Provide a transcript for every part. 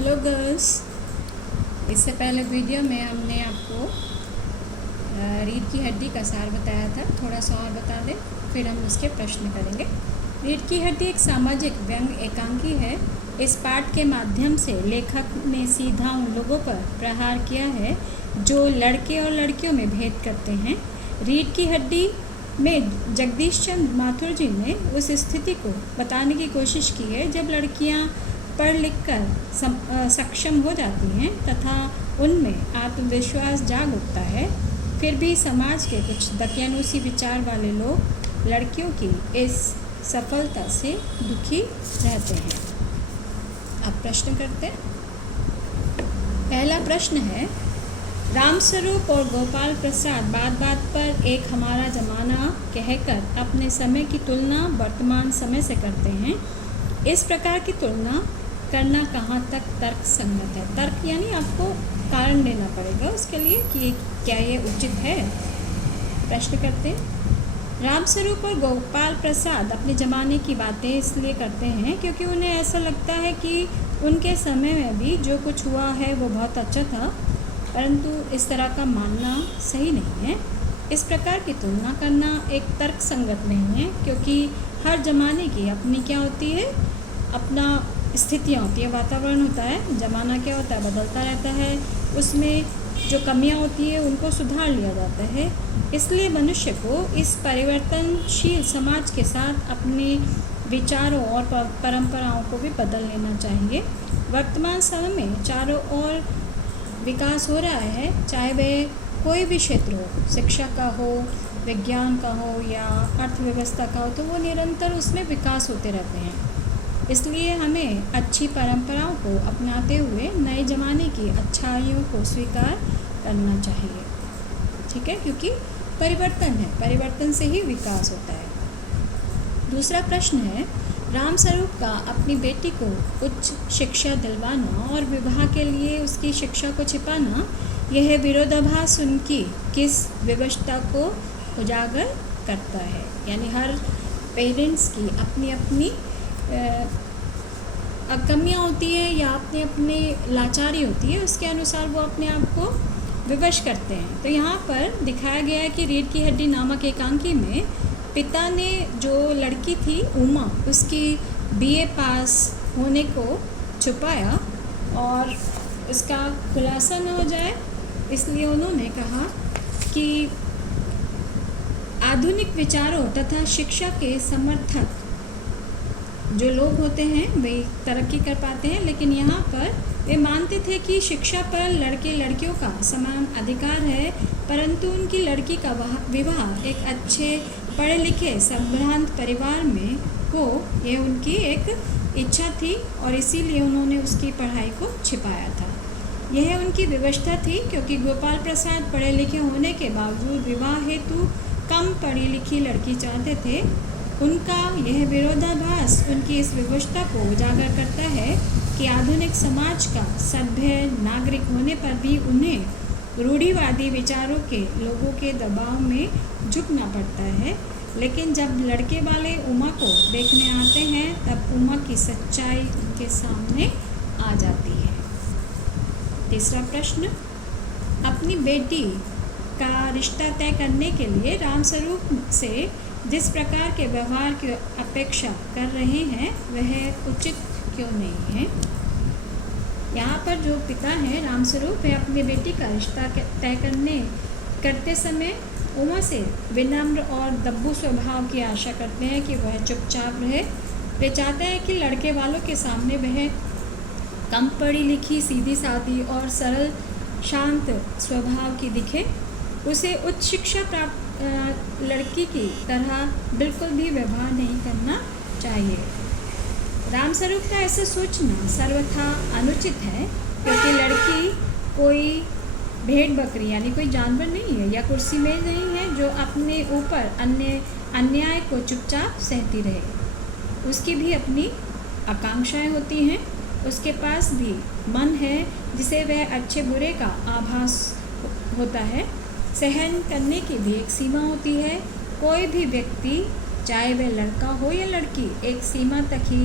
Hello girls. इससे पहले video में हमने आपको रीढ़ की हड्डी का सार बताया था। थोड़ा सा और बता दें, फिर हम उसके प्रश्न करेंगे। रीढ़ की हड्डी एक सामाजिक व्यंग एकांकी है। इस पाठ के माध्यम से लेखक ने सीधा उन लोगों पर प्रहार किया है जो लड़के और लड़कियों में भेद करते हैं। रीढ़ की हड्डी में जगदीश चंद्र माथुर जी ने उस स्थिति को बताने की कोशिश की है जब लड़कियां पढ़ लिख कर सक्षम हो जाती हैं तथा उनमें आत्मविश्वास जाग उठता है, फिर भी समाज के कुछ दकियानूसी विचार वाले लोग लड़कियों की इस सफलता से दुखी रहते हैं। अब प्रश्न करते हैं। पहला प्रश्न है, रामस्वरूप और गोपाल प्रसाद बात बात पर एक हमारा ज़माना कहकर अपने समय की तुलना वर्तमान समय से करते हैं। इस प्रकार की तुलना करना कहाँ तक तर्क संगत है? तर्क यानी आपको कारण देना पड़ेगा उसके लिए कि क्या ये उचित है। प्रश्न करते हैं। रामस्वरूप और गोपाल प्रसाद अपने ज़माने की बातें इसलिए करते हैं क्योंकि उन्हें ऐसा लगता है कि उनके समय में भी जो कुछ हुआ है वो बहुत अच्छा था, परंतु इस तरह का मानना सही नहीं है। इस प्रकार की तुलना करना एक तर्क संगत नहीं है क्योंकि हर ज़माने की अपनी क्या होती है, अपना स्थितियाँ होती है, वातावरण होता है। ज़माना क्या होता है, बदलता रहता है। उसमें जो कमियाँ होती है उनको सुधार लिया जाता है। इसलिए मनुष्य को इस परिवर्तनशील समाज के साथ अपने विचारों और परंपराओं को भी बदल लेना चाहिए। वर्तमान समय में चारों ओर विकास हो रहा है, चाहे वह कोई भी क्षेत्र हो, शिक्षा का हो, विज्ञान का हो या अर्थव्यवस्था का हो, तो वो निरंतर उसमें विकास होते रहते हैं। इसलिए हमें अच्छी परंपराओं को अपनाते हुए नए ज़माने की अच्छाइयों को स्वीकार करना चाहिए। ठीक है, क्योंकि परिवर्तन है, परिवर्तन से ही विकास होता है। दूसरा प्रश्न है, रामस्वरूप का अपनी बेटी को उच्च शिक्षा दिलवाना और विवाह के लिए उसकी शिक्षा को छिपाना, यह विरोधाभास उनकी किस विवशता को उजागर करता है? यानी हर पेरेंट्स की अपनी अपनी कमियाँ होती है या अपनी अपनी लाचारी होती है, उसके अनुसार वो अपने आप को विवश करते हैं। तो यहाँ पर दिखाया गया है कि रीढ़ की हड्डी नामक एकांकी में पिता ने जो लड़की थी उमा, उसकी बीए पास होने को छुपाया और उसका खुलासा न हो जाए, इसलिए उन्होंने कहा कि आधुनिक विचारों तथा शिक्षा के समर्थक जो लोग होते हैं वे तरक्की कर पाते हैं, लेकिन यहाँ पर वे मानते थे कि शिक्षा पर लड़के लड़कियों का समान अधिकार है, परंतु उनकी लड़की का विवाह एक अच्छे पढ़े लिखे संभ्रांत परिवार में हो, यह उनकी एक इच्छा थी और इसीलिए उन्होंने उसकी पढ़ाई को छिपाया था। यह उनकी व्यवस्था थी क्योंकि गोपाल प्रसाद पढ़े लिखे होने के बावजूद विवाह हेतु कम पढ़ी लिखी लड़की चाहते थे। उनका यह विरोधाभास उनकी इस व्यवस्था को उजागर करता है कि आधुनिक समाज का सभ्य नागरिक होने पर भी उन्हें रूढ़िवादी विचारों के लोगों के दबाव में झुकना पड़ता है। लेकिन जब लड़के वाले उमा को देखने आते हैं तब उमा की सच्चाई उनके सामने आ जाती है। तीसरा प्रश्न, अपनी बेटी का रिश्ता तय करने के लिए रामस्वरूप से जिस प्रकार के व्यवहार की अपेक्षा कर रहे हैं वह उचित क्यों नहीं है? यहाँ पर जो पिता हैं रामस्वरूप, वे अपनी बेटी का रिश्ता तय करते समय उमा से विनम्र और दब्बू स्वभाव की आशा करते हैं कि वह चुपचाप रहे। वे चाहते हैं कि लड़के वालों के सामने वह कम पढ़ी लिखी, सीधी सादी और सरल शांत स्वभाव की दिखे। उसे उच्च शिक्षा प्राप्त लड़की की तरह बिल्कुल भी व्यवहार नहीं करना चाहिए। रामस्वरूप का ऐसा सोचना सर्वथा अनुचित है क्योंकि लड़की कोई भेड़ बकरी यानी कोई जानवर नहीं है या कुर्सी मेज नहीं है जो अपने ऊपर अन्याय को चुपचाप सहती रहे। उसकी भी अपनी आकांक्षाएं होती हैं, उसके पास भी मन है जिसे वह अच्छे बुरे का आभास होता है। सहन करने की भी एक सीमा होती है। कोई भी व्यक्ति, चाहे वह लड़का हो या लड़की, एक सीमा तक ही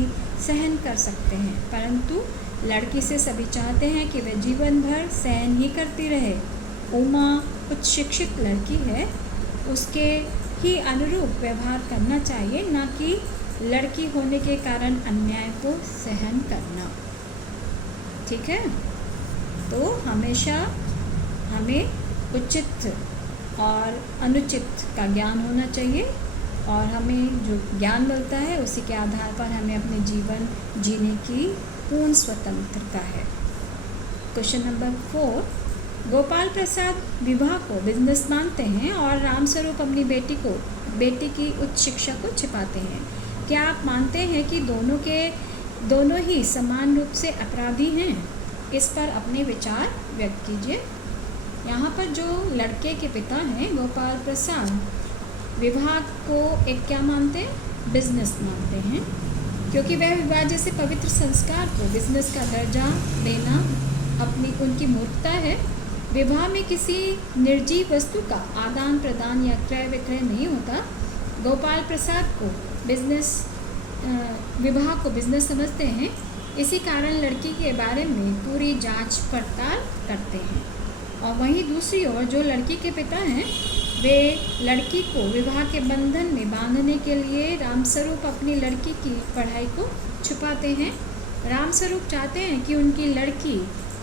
सहन कर सकते हैं, परंतु लड़की से सभी चाहते हैं कि वह जीवन भर सहन ही करती रहे। उमा उच्च शिक्षित लड़की है, उसके ही अनुरूप व्यवहार करना चाहिए, ना कि लड़की होने के कारण अन्याय को सहन करना। ठीक है, तो हमेशा हमें उचित और अनुचित का ज्ञान होना चाहिए और हमें जो ज्ञान मिलता है उसी के आधार पर हमें अपने जीवन जीने की पूर्ण स्वतंत्रता है। क्वेश्चन नंबर 4, गोपाल प्रसाद विवाह को बिजनेस मानते हैं और रामस्वरूप अपनी बेटी की उच्च शिक्षा को छिपाते हैं। क्या आप मानते हैं कि दोनों ही समान रूप से अपराधी हैं? इस पर अपने विचार व्यक्त कीजिए। यहाँ पर जो लड़के के पिता हैं गोपाल प्रसाद, विवाह को एक क्या मानते हैं? बिजनेस मानते हैं, क्योंकि वह विवाह जैसे पवित्र संस्कार को बिजनेस का दर्जा देना उनकी मूर्खता है। विवाह में किसी निर्जीव वस्तु का आदान प्रदान या क्रय विक्रय नहीं होता। गोपाल प्रसाद को विवाह को बिजनेस समझते हैं, इसी कारण लड़की के बारे में पूरी जांच पड़ताल करते हैं। और वहीं दूसरी ओर जो लड़की के पिता हैं, वे लड़की को विवाह के बंधन में बांधने के लिए रामस्वरूप अपनी लड़की की पढ़ाई को छुपाते हैं। रामस्वरूप चाहते हैं कि उनकी लड़की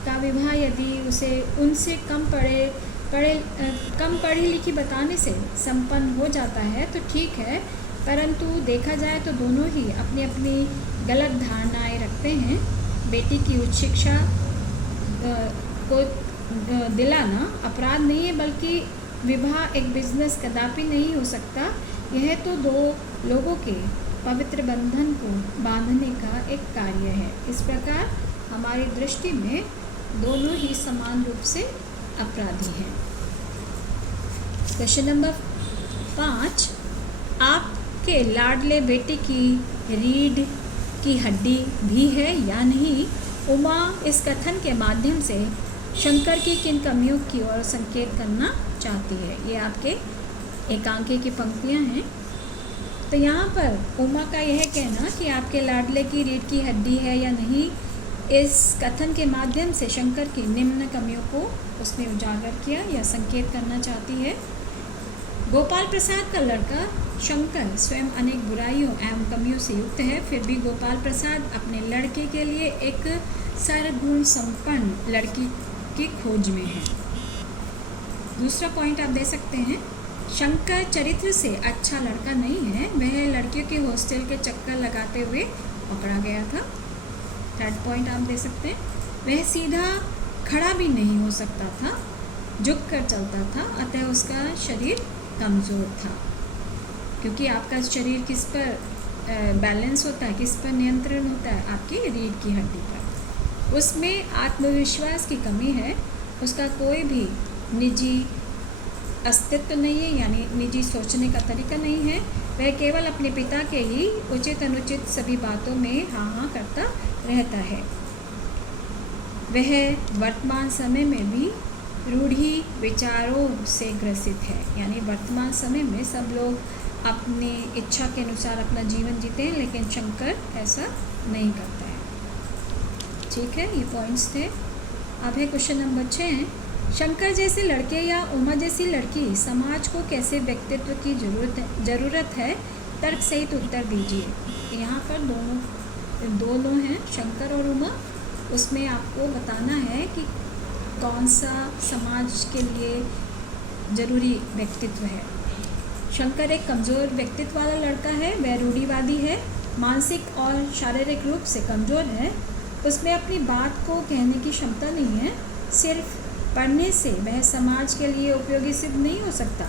का विवाह यदि उनसे कम पढ़ी लिखी बताने से संपन्न हो जाता है तो ठीक है, परंतु देखा जाए तो दोनों ही अपनी अपनी गलत धारणाएं रखते हैं। बेटी की उच्च शिक्षा को दिलाना अपराध नहीं है, बल्कि विवाह एक बिजनेस कदापि नहीं हो सकता। यह तो दो लोगों के पवित्र बंधन को बांधने का एक कार्य है। इस प्रकार हमारी दृष्टि में दोनों ही समान रूप से अपराधी हैं। क्वेश्चन नंबर 5, आपके लाडले बेटे की रीढ़ की हड्डी भी है या नहीं? उमा इस कथन के माध्यम से शंकर की किन कमियों की ओर संकेत करना चाहती है? ये आपके एकांकी की पंक्तियाँ हैं। तो यहाँ पर उमा का यह कहना कि आपके लाडले की रीढ़ की हड्डी है या नहीं, इस कथन के माध्यम से शंकर की निम्न कमियों को उसने उजागर किया या संकेत करना चाहती है। गोपाल प्रसाद का लड़का शंकर स्वयं अनेक बुराइयों एवं कमियों से युक्त है, फिर भी गोपाल प्रसाद अपने लड़के के लिए एक सर्वगुण संपन्न लड़की की खोज में है। दूसरा पॉइंट आप दे सकते हैं, शंकर चरित्र से अच्छा लड़का नहीं है, वह लड़कियों के हॉस्टल के चक्कर लगाते हुए पकड़ा गया था। थर्ड पॉइंट आप दे सकते हैं, वह सीधा खड़ा भी नहीं हो सकता था, झुक कर चलता था, अतः उसका शरीर कमज़ोर था। क्योंकि आपका शरीर किस पर बैलेंस होता है, किस पर नियंत्रण होता है? आपकी रीढ़ की हड्डी पर। उसमें आत्मविश्वास की कमी है, उसका कोई भी निजी अस्तित्व नहीं है, यानी निजी सोचने का तरीका नहीं है। वह केवल अपने पिता के ही उचित अनुचित सभी बातों में हाँ हाँ करता रहता है। वह वर्तमान समय में भी रूढ़ी विचारों से ग्रसित है, यानी वर्तमान समय में सब लोग अपनी इच्छा के अनुसार अपना जीवन जीते हैं, लेकिन शंकर ऐसा नहीं करता है। ठीक है, ये पॉइंट्स थे। अब है क्वेश्चन नंबर 6, शंकर जैसे लड़के या उमा जैसी लड़की समाज को कैसे व्यक्तित्व की ज़रूरत है? तर्क सहित उत्तर दीजिए। यहाँ पर दोनों हैं, शंकर और उमा। उसमें आपको बताना है कि कौन सा समाज के लिए ज़रूरी व्यक्तित्व है। शंकर एक कमज़ोर व्यक्तित्व वाला लड़का है, वह रूढ़िवादी है, मानसिक और शारीरिक रूप से कमज़ोर है, उसमें अपनी बात को कहने की क्षमता नहीं है। सिर्फ पढ़ने से वह समाज के लिए उपयोगी सिद्ध नहीं हो सकता।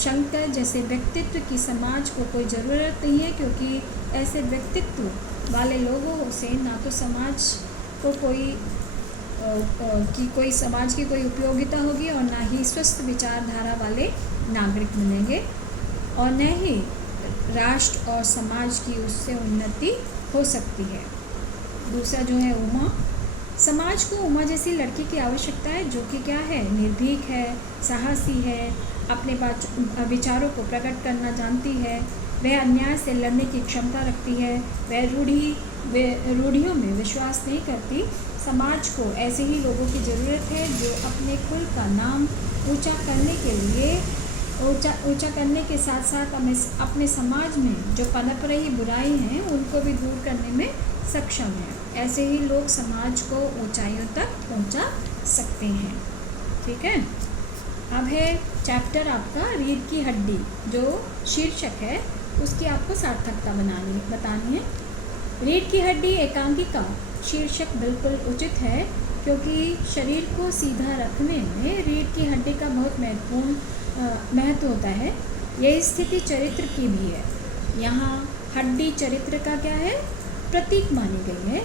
शंकर जैसे व्यक्तित्व की समाज को कोई ज़रूरत नहीं है, क्योंकि ऐसे व्यक्तित्व वाले लोगों से ना तो समाज को कोई समाज की कोई उपयोगिता होगी और ना ही स्वस्थ विचारधारा वाले नागरिक मिलेंगे, और न ही राष्ट्र और समाज की उससे उन्नति हो सकती है। दूसरा जो है उमा, समाज को उमा जैसी लड़की की आवश्यकता है, जो कि क्या है? निर्भीक है, साहसी है, अपने विचारों को प्रकट करना जानती है, वह अन्याय से लड़ने की क्षमता रखती है, वह वे रूढ़ियों में विश्वास नहीं करती। समाज को ऐसे ही लोगों की ज़रूरत है जो अपने कुल का नाम ऊंचा करने के लिए ऊंचा करने के साथ साथ अपने समाज में जो पनप रही बुराई हैं उनको भी दूर करने में सक्षम है। ऐसे ही लोग समाज को ऊंचाइयों तक पहुंचा सकते हैं। ठीक है, अब है चैप्टर आपका रीढ़ की हड्डी, जो शीर्षक है उसकी आपको सार्थकता बतानी है। रीढ़ की हड्डी एकांकिका शीर्षक बिल्कुल उचित है, क्योंकि शरीर को सीधा रखने में रीढ़ की हड्डी का बहुत महत्व होता है। यह स्थिति चरित्र की भी है। यहाँ हड्डी चरित्र का क्या है, प्रतीक मानी गई है।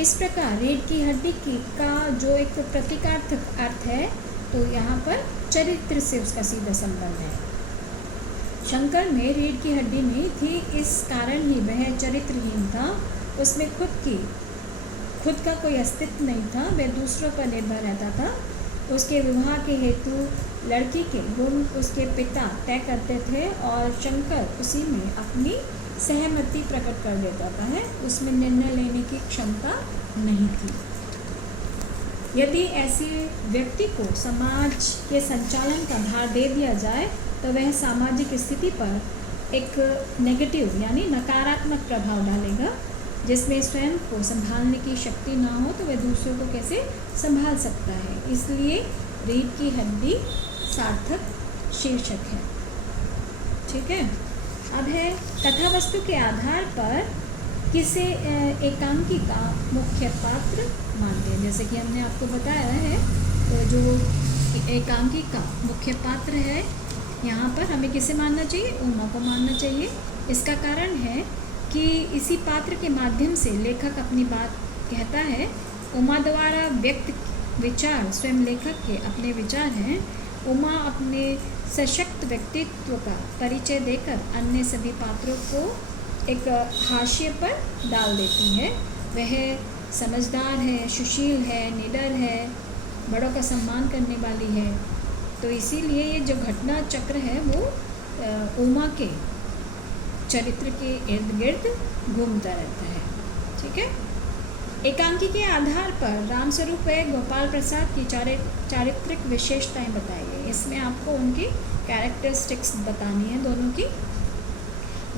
इस प्रकार रीढ़ की हड्डी का जो एक प्रतीकार्थक अर्थ है, तो यहाँ पर चरित्र से उसका सीधा संबंध है। शंकर में रीढ़ की हड्डी नहीं थी, इस कारण ही वह चरित्रहीन था। उसमें खुद का कोई अस्तित्व नहीं था, वह दूसरों पर निर्भर रहता था। उसके विवाह के हेतु लड़की के गुण उसके पिता तय करते थे और शंकर उसी में अपनी सहमति प्रकट कर देता था। उसमें निर्णय लेने की क्षमता नहीं थी। यदि ऐसे व्यक्ति को समाज के संचालन का भार दे दिया जाए तो वह सामाजिक स्थिति पर एक नेगेटिव यानी नकारात्मक प्रभाव डालेगा। जिसमें स्वयं को संभालने की शक्ति ना हो तो वह दूसरों को कैसे संभाल सकता है। इसलिए रीढ़ की हड्डी सार्थक शीर्षक है। ठीक है, अब है कथा वस्तु के आधार पर किसे एकांकिका मुख्य पात्र मानते हैं। जैसे कि हमने आपको बताया है, तो जो एकांकिका मुख्य पात्र है, यहाँ पर हमें किसे मानना चाहिए, उमा को मानना चाहिए। इसका कारण है कि इसी पात्र के माध्यम से लेखक अपनी बात कहता है। उमा द्वारा व्यक्त विचार स्वयं लेखक के अपने विचार हैं। उमा अपने सशक्त व्यक्तित्व का परिचय देकर अन्य सभी पात्रों को एक हाशिए पर डाल देती है। वह समझदार है, सुशील है, निडर है, बड़ों का सम्मान करने वाली है। तो इसीलिए ये जो घटना चक्र है वो उमा के चरित्र के इर्द गिर्द घूमता रहता है। ठीक है, एकांकी के आधार पर रामस्वरूप व गोपाल प्रसाद की चारित्रिक विशेषताएं बताई गई। इसमें आपको उनकी कैरेक्टरिस्टिक्स बतानी है दोनों की।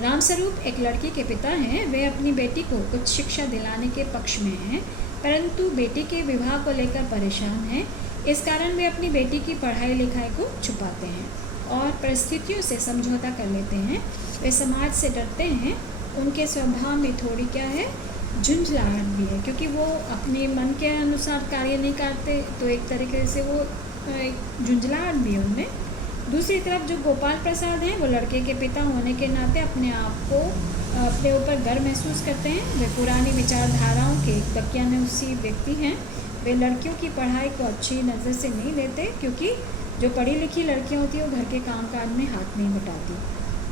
रामस्वरूप एक लड़की के पिता हैं। वे अपनी बेटी को उच्च शिक्षा दिलाने के पक्ष में हैं, परंतु बेटी के विवाह को लेकर परेशान हैं। इस कारण वे अपनी बेटी की पढ़ाई लिखाई को छुपाते हैं और परिस्थितियों से समझौता कर लेते हैं। वे समाज से डरते हैं। उनके स्वभाव में थोड़ी क्या है, झुंझलाहट भी है, क्योंकि वो अपने मन के अनुसार कार्य नहीं करते, तो एक तरीके से वो झुंझलाहट भी है उनमें। दूसरी तरफ जो गोपाल प्रसाद हैं, वो लड़के के पिता होने के नाते अपने आप को अपने ऊपर गर्व महसूस करते हैं। वे पुरानी विचारधाराओं के दकियानूसी व्यक्ति हैं। वे लड़कियों की पढ़ाई को अच्छी नज़र से नहीं लेते, क्योंकि जो पढ़ी लिखी लड़कियाँ होती हैं वो घर के कामकाज में हाथ नहीं बटाती।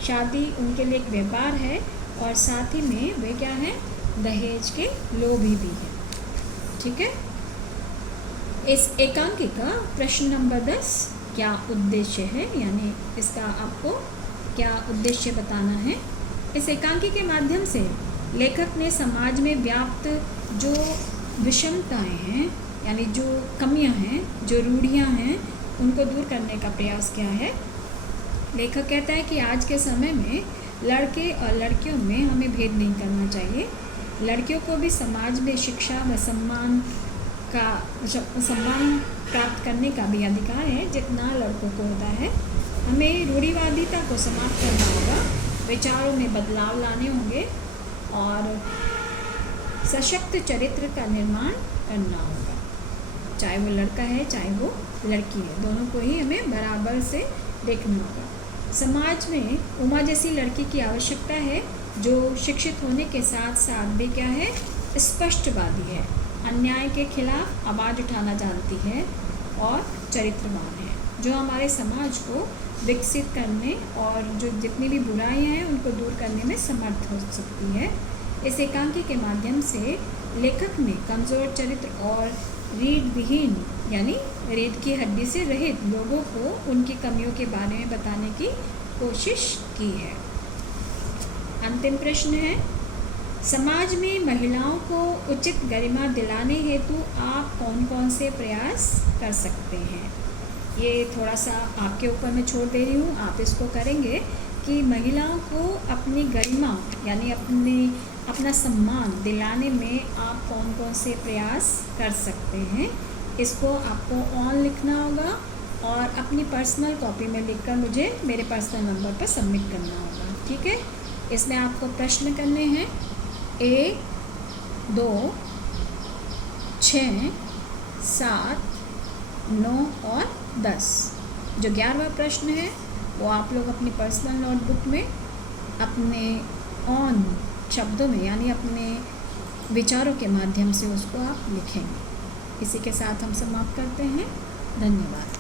शादी उनके लिए एक व्यापार है और साथ ही में वे क्या हैं, दहेज के लोभी भी हैं। ठीक है, इस एकांकिका प्रश्न नंबर 10 क्या उद्देश्य है, यानी इसका आपको क्या उद्देश्य बताना है। इस एकांकी के माध्यम से लेखक ने समाज में व्याप्त जो विषमताएं हैं, यानी जो कमियां हैं, जो रूढ़ियां हैं, उनको दूर करने का प्रयास किया है। लेखक कहता है कि आज के समय में लड़के और लड़कियों में हमें भेद नहीं करना चाहिए। लड़कियों को भी समाज में शिक्षा व सम्मान प्राप्त करने का भी अधिकार है जितना लड़कों को होता है। हमें रूढ़िवादिता को समाप्त करना होगा, विचारों में बदलाव लाने होंगे और सशक्त चरित्र का निर्माण करना होगा। चाहे वो लड़का है चाहे वो लड़की है, दोनों को ही हमें बराबर से देखना होगा। समाज में उमा जैसी लड़की की आवश्यकता है जो शिक्षित होने के साथ साथ भी क्या है, स्पष्टवादी है, अन्याय के खिलाफ आवाज़ उठाना जानती है और चरित्रवान है, जो हमारे समाज को विकसित करने और जो जितनी भी बुराइयां हैं उनको दूर करने में समर्थ हो सकती है। इस एकांकी के माध्यम से लेखक ने कमज़ोर चरित्र और रीढ़ विहीन यानी रीढ़ की हड्डी से रहित लोगों को उनकी कमियों के बारे में बताने की कोशिश की है। अंतिम प्रश्न है, समाज में महिलाओं को उचित गरिमा दिलाने हेतु आप कौन कौन से प्रयास कर सकते हैं। ये थोड़ा सा आपके ऊपर मैं छोड़ दे रही हूँ, आप इसको करेंगे कि महिलाओं को अपनी गरिमा यानी अपना सम्मान दिलाने में आप कौन कौन से प्रयास कर सकते हैं। इसको आपको ऑन लिखना होगा और अपनी पर्सनल कॉपी में लिखकर मुझे मेरे पर्सनल नंबर पर सबमिट करना होगा, ठीक है। इसमें आपको प्रश्न करने हैं 1, 2, 6, 7, 9 और 10। जो 11वां प्रश्न है वो आप लोग अपनी पर्सनल नोटबुक में अपने ऑन शब्दों में यानी अपने विचारों के माध्यम से उसको आप लिखेंगे। इसी के साथ हम समाप्त करते हैं। धन्यवाद।